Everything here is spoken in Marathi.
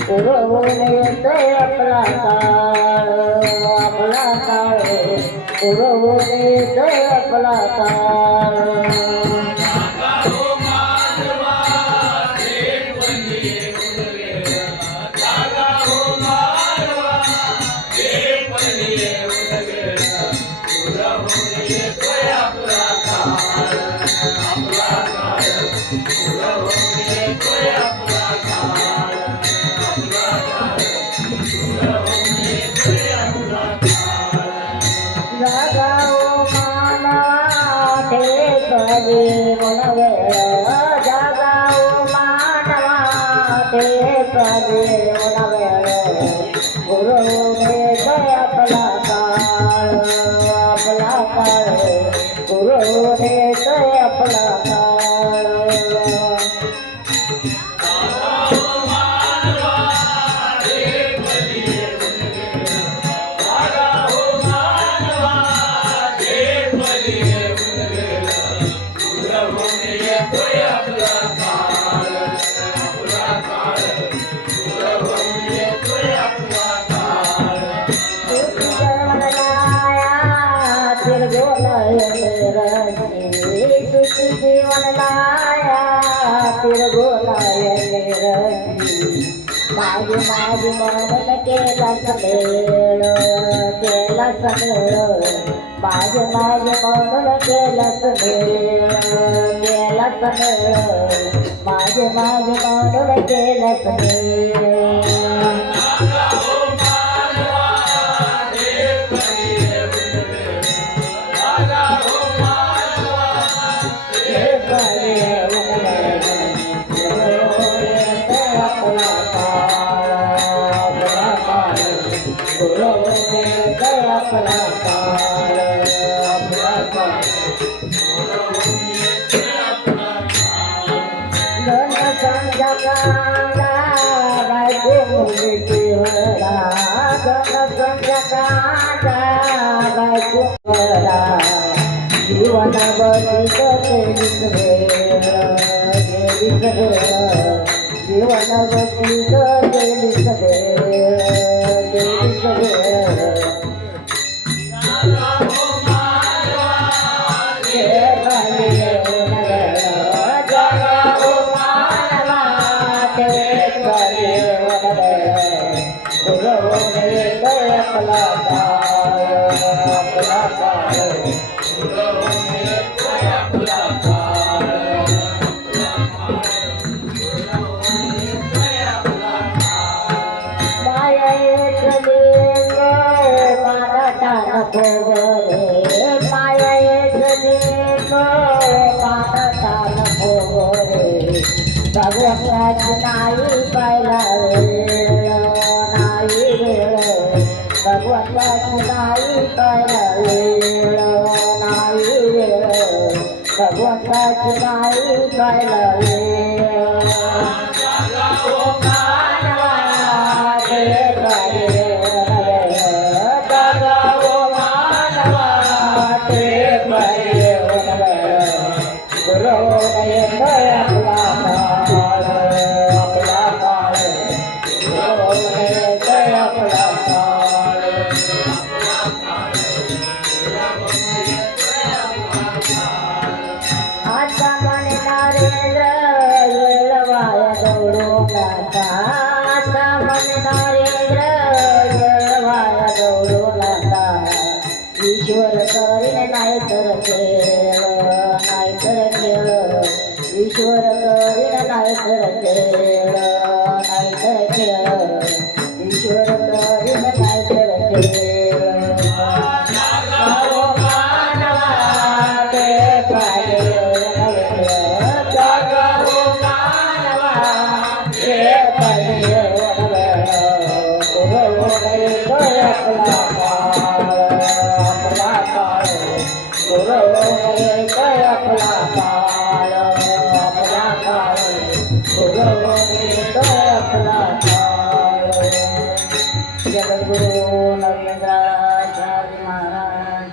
पुरवून येतोय आपला काळ पुरवून येतोय आपला काळ माझी मन केला समेळ माझे मन केला समेळ माझे मन केला समेळ नाही पाहिला नाही वेळ भगवंताची नाही पाहिला नाही वेळ भगवंताची नाही पाहिला ईश्वर करीन नाही तर खेळ नाही तर खेळ ईश्वर करीन नाही तर खेळ नाही तर खेळ ईश्वर करीन नाही तर खेळ जगद्गुरु नरेंद्राचार्य महाराज